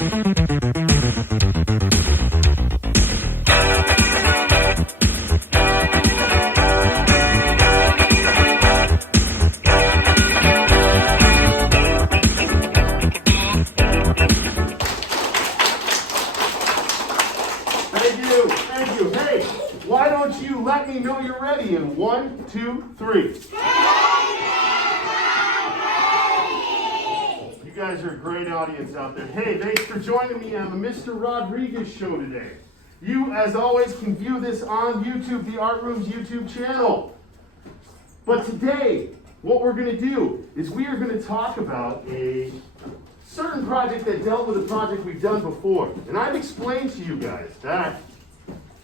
Thank you. Hey, why don't you let me know you're ready in 1, 2, 3. You guys are a great audience out there. Hey, thanks for joining me on the Mr. Rodriguez Show today. You, as always, can view this on YouTube, the Art Room's YouTube channel. But today, what we're going to do is we are going to talk about a certain project that dealt with a project we've done before. And I've explained to you guys that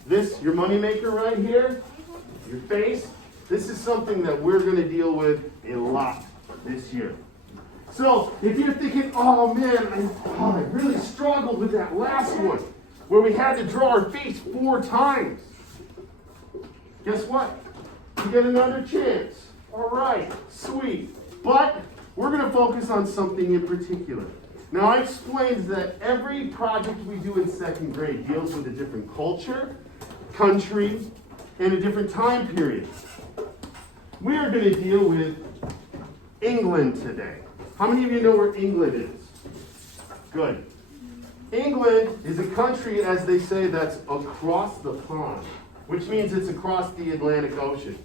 this, your moneymaker right here, your face, this is something that we're going to deal with a lot this year. So if you're thinking, oh man, I really struggled with that last one, where we had to draw our face 4 times. Guess what? You get another chance. All right, sweet. But we're going to focus on something in particular. Now, I explained that every project we do in 2nd grade deals with a different culture, country, and a different time period. We are going to deal with England today. How many of you know where England is? Good. England is a country, as they say, that's across the pond, which means it's across the Atlantic Ocean.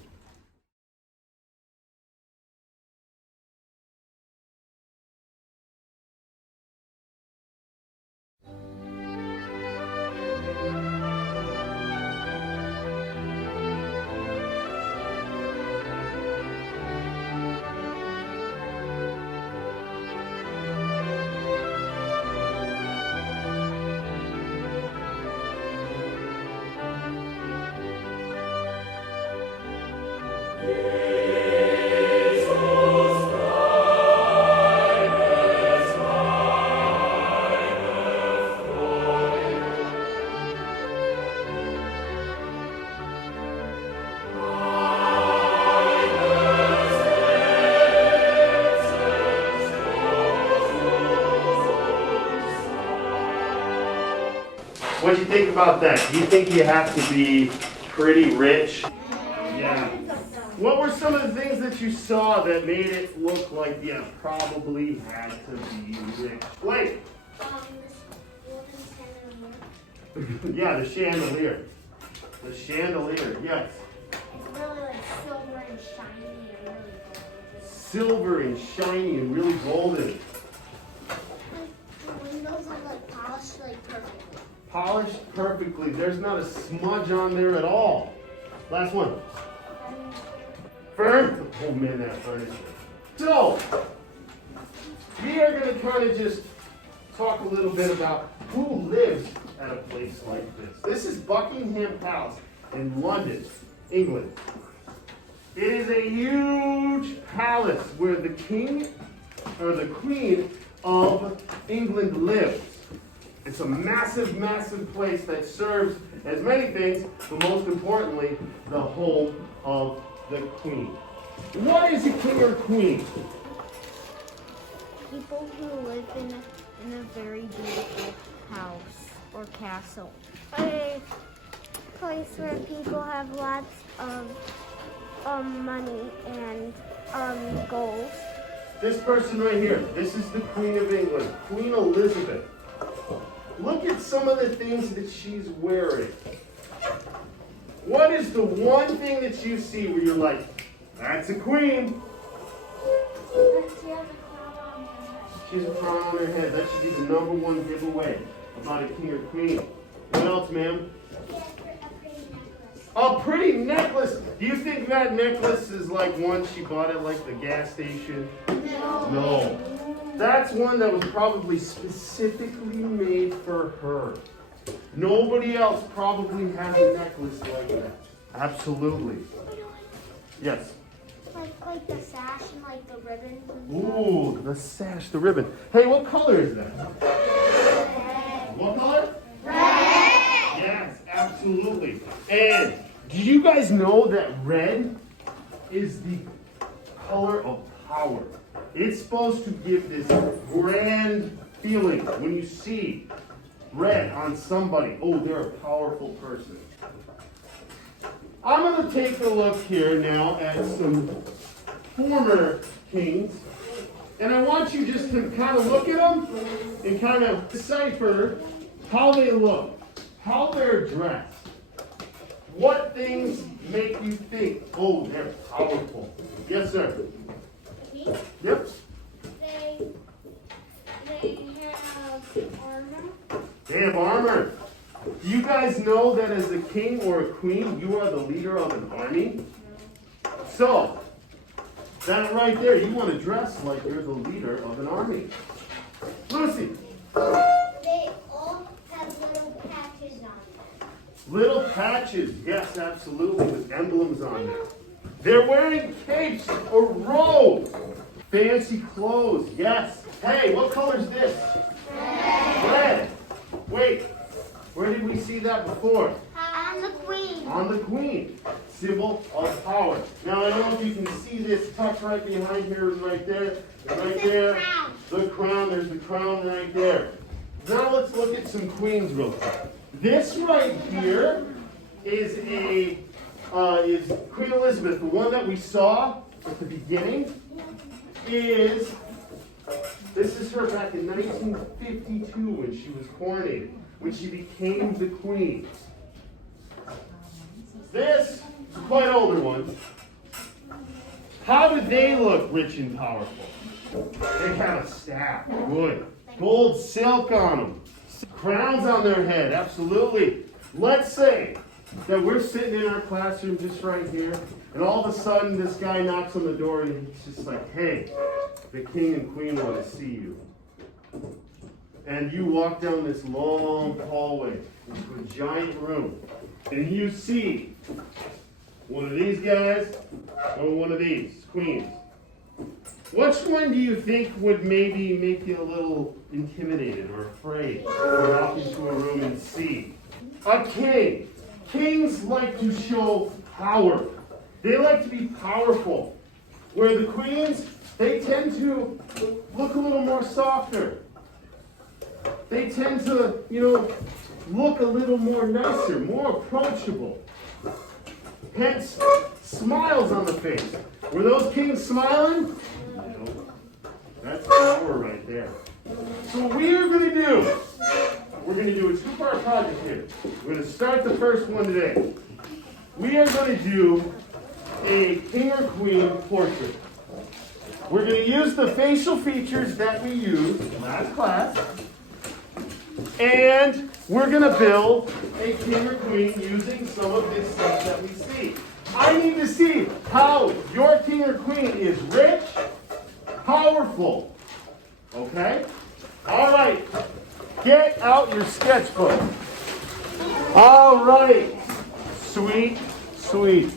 What do you think about that? Do you think you have to be pretty rich? Yeah. What were some of the things that you saw that made it look like you probably had to be rich? Wait. Yeah, the chandelier. The chandelier, yes. It's really like silver and shiny and really golden. Silver and shiny and really golden. The windows are like polished like perfectly. Polished perfectly. There's not a smudge on there at all. Last one. Fern? Oh man, that furniture. So, we are going to kind of just talk a little bit about who lives at a place like this. This is Buckingham Palace in London, England. It is a huge palace where the king or the queen of England lives. It's a massive, massive place that serves as many things, but most importantly, the home of the queen. What is a king or queen? People who live in a very beautiful house or castle. A place where people have lots of money and gold. This person right here, this is the Queen of England, Queen Elizabeth. Look at some of the things that she's wearing. What is the one thing that you see where you're like, that's a queen? She has a crown on her head. That should be the #1 giveaway about a king or queen. What else, ma'am? A pretty necklace. Do you think that necklace is like one she bought at like the gas station? No. That's one that was probably specifically made for her. Nobody else probably has a necklace like that. Absolutely. Yes. Like the sash and like the ribbons. Ooh, the sash, the ribbon. Hey, what color is that? Red. What color? Red. Yes, absolutely. And do you guys know that red is the color of power? It's supposed to give this grand feeling when you see red on somebody? Oh, they're a powerful person. I'm going to take a look here now at some former kings. And I want you just to kind of look at them and kind of decipher how they look, how they're dressed. What things make you think, oh, they're powerful? Yes, sir. Yep. They have armor. They have armor. Do you guys know that as a king or a queen, you are the leader of an army? So, that right there, you want to dress like you're the leader of an army. Lucy. They all have little patches on them. Little patches, yes, absolutely, with emblems on them. They're wearing capes or robes. Fancy clothes, yes. Hey, what color is this? Red. Wait, where did we see that before? On the queen. On the queen. Symbol of power. Now, I don't know if you can see this tucked right behind here, right there, right there. The crown, there's the crown right there. Now let's look at some queens real quick. This right here is is Queen Elizabeth, the one that we saw at the beginning. This is her back in 1952 when she was coronated, when she became the queen. This is a quite older one. How do they look rich and powerful? They have a staff, good. Gold silk on them. Crowns on their head, absolutely. Let's say that we're sitting in our classroom just right here, and all of a sudden this guy knocks on the door and he's just like, hey, the king and queen want to see you. And you walk down this long hallway into a giant room, and you see one of these guys or one of these queens. Which one do you think would maybe make you a little intimidated or afraid to walk into a room and see? A king. Kings like to show power. They like to be powerful. Where the queens, they tend to look a little more softer. They tend to, look a little more nicer, more approachable. Hence, smiles on the face. Were those kings smiling? No. That's power right there. So what we are going to do, we're going to do a two-part project here. We're going to start the first one today. We are going to do a king or queen portrait. We're going to use the facial features that we used last class. And we're going to build a king or queen using some of this stuff that we see. I need to see how your king or queen is rich, powerful. Okay? All right. Get out your sketchbook. All right. Sweet, sweet.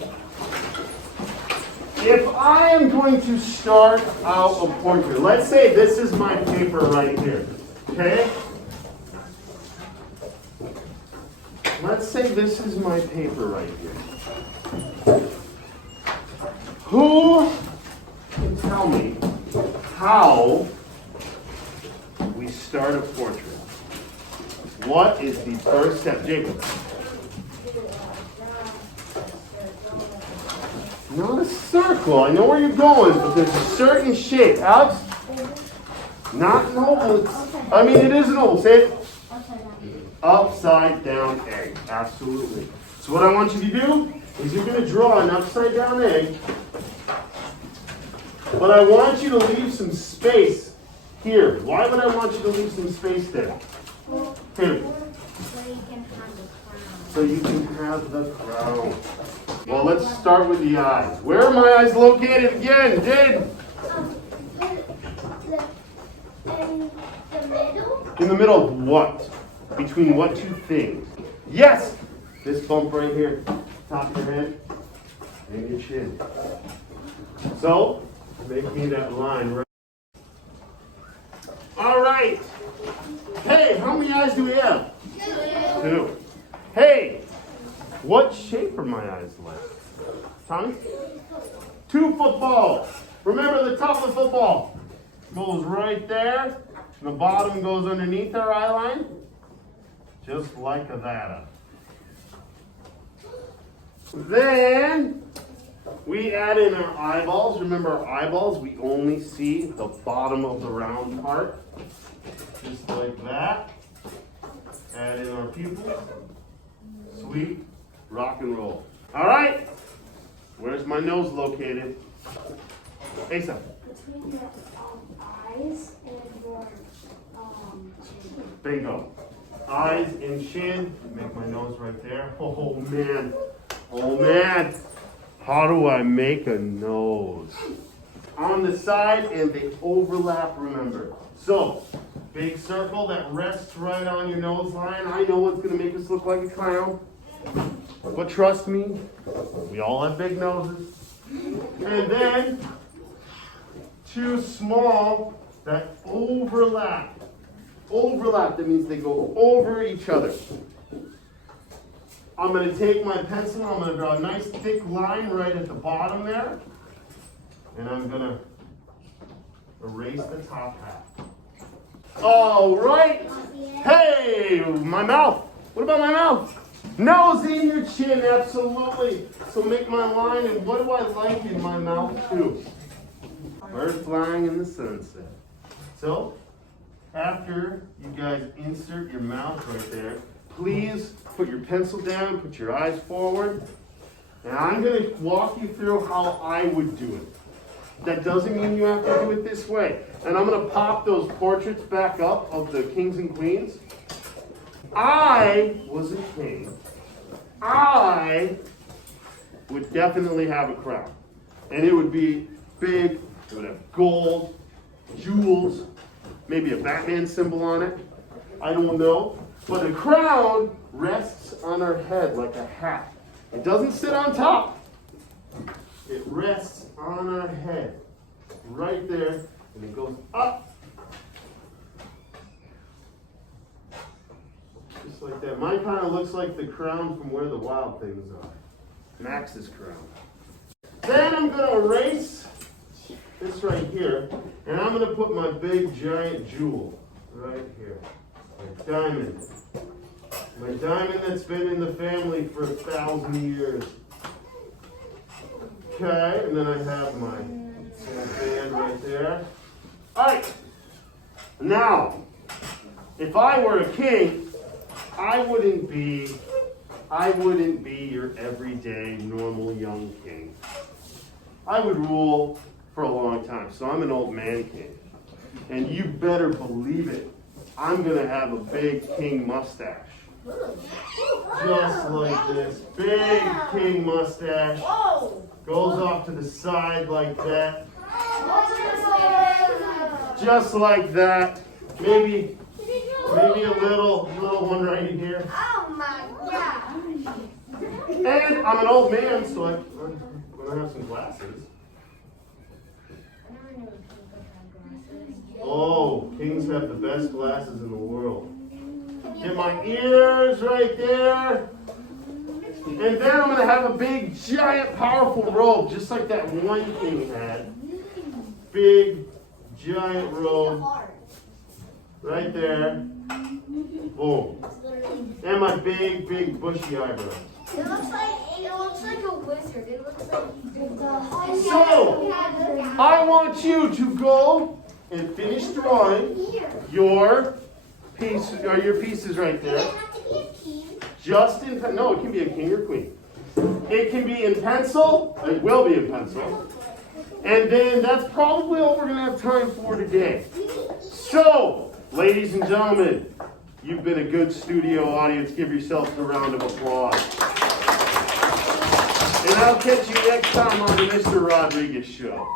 If I am going to start out a portrait, let's say this is my paper right here. Okay? Let's say this is my paper right here. Who can tell me how we start a portrait? What is the first step, Jacob? Not a circle. I know where you're going, but there's a certain shape. Alex? Not an oval. It is an oval. Say it. Upside down egg. Absolutely. So what I want you to do is you're going to draw an upside down egg, but I want you to leave some space here. Why would I want you to leave some space there? Here. So you can have the crown. Well, let's start with the eyes. Where are my eyes located again, Jade? In the middle? In the middle of what? Between what two things? Yes! This bump right here, top of your head, and your chin. So, make me that line right. All right. Hey, how many eyes do we have? Two. Hey, what shape are my eyes like? Tommy? Two footballs. Remember the top of the football goes right there, And the bottom goes underneath our eye line, just like that. Then we add in our eyeballs. Remember our eyeballs, we only see the bottom of the round part. Just like that. Add in our pupils. Sweet. Rock and roll. All right. Where's my nose located? Asa. Between your eyes and your chin. Bingo. Eyes and chin. Make my nose right there. Oh man. Oh man. How do I make a nose? On the side and they overlap, remember. So, big circle that rests right on your nose line. I know it's going to make us look like a clown. But trust me, we all have big noses. And then, two small that overlap. Overlap, that means they go over each other. I'm going to take my pencil, I'm going to draw a nice thick line right at the bottom there. And I'm going to erase the top half. All right. Hey, my mouth. What about my mouth? Nose in your chin, absolutely. So make my line, and what do I like in my mouth too? Bird flying in the sunset. So, after you guys insert your mouth right there, please put your pencil down, put your eyes forward, and I'm going to walk you through how I would do it. That doesn't mean you have to do it this way. And I'm going to pop those portraits back up of the kings and queens. I was a king. I would definitely have a crown. And it would be big, it would have gold, jewels, maybe a Batman symbol on it. I don't know. But the crown rests on our head like a hat. It doesn't sit on top. It rests on our head. Right there. And it goes up. Just like that. Mine kind of looks like the crown from Where the Wild Things Are. Max's crown. Then I'm going to erase this right here. And I'm going to put my big giant jewel right here. My diamond. My diamond that's been in the family for 1,000 years. Okay, and then I have my little band right there. Alright. Now, if I were a king, I wouldn't be your everyday, normal young king. I would rule for a long time. So I'm an old man king. And you better believe it. I'm going to have a big king mustache. Just like this. Big king mustache. Goes off to the side like that. Just like that. Maybe a little one right here. Oh my God. And I'm an old man, so I'm going to have some glasses. Oh, kings have the best glasses in the world. Get my ears right there. And then I'm going to have a big, giant, powerful robe, just like that one king had. Big, giant robe. Right there. Boom. And my big, big, bushy eyebrows. It looks like a wizard. It looks like So, I want you to go and finish drawing your pieces right there. Just in no, it can be a king or queen. It can be in pencil. It will be in pencil. And then that's probably all we're going to have time for today. So, ladies and gentlemen, you've been a good studio audience. Give yourselves a round of applause. And I'll catch you next time on the Mr. Rodriguez Show.